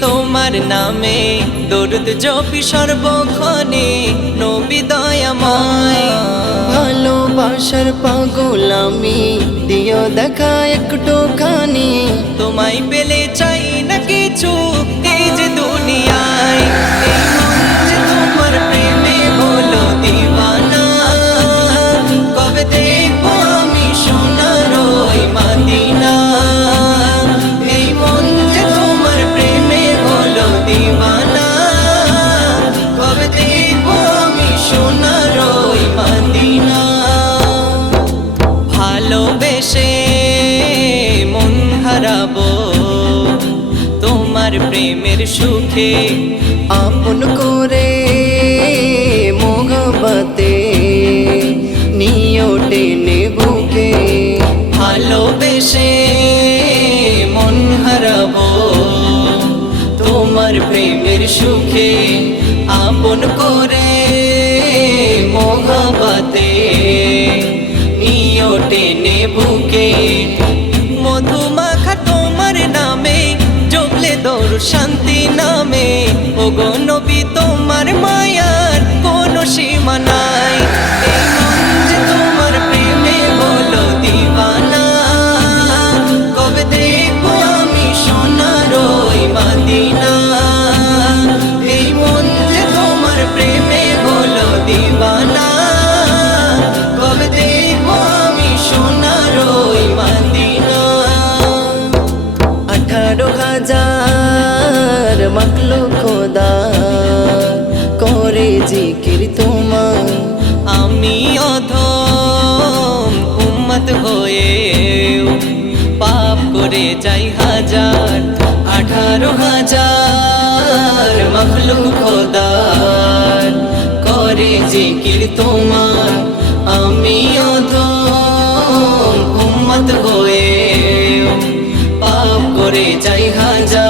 তোমার নামে। দরুদ জপি সর্বক্ষণে নবী দয়াময়। ভালোবাসার পাগল আমি দিও দেখা একটু খানি তোমায় পেলে চাই না কিছু ভালোবেসে মন হারাবো। তোমার প্রেমের সুখে আপন করে মোহবতে নিও টেনে বুকে। ভালোবেসে মন হারাবো। তোমার প্রেমের সুখে আপন করে মোহাবাতে বুকে মধুমাখা তোমার নামে জবলে দৌড় শান্তি নামে। ও গো নবী তোমার মায়ার জিকির তোমার। আমি অধম উম্মত হয়ে পাপ করে যাই হাজার, আঠারো হাজার মখলুক খোদার। করে জিকির তোমার। আমি অধম উম্মত হয়ে পাপ করে যাই হাজার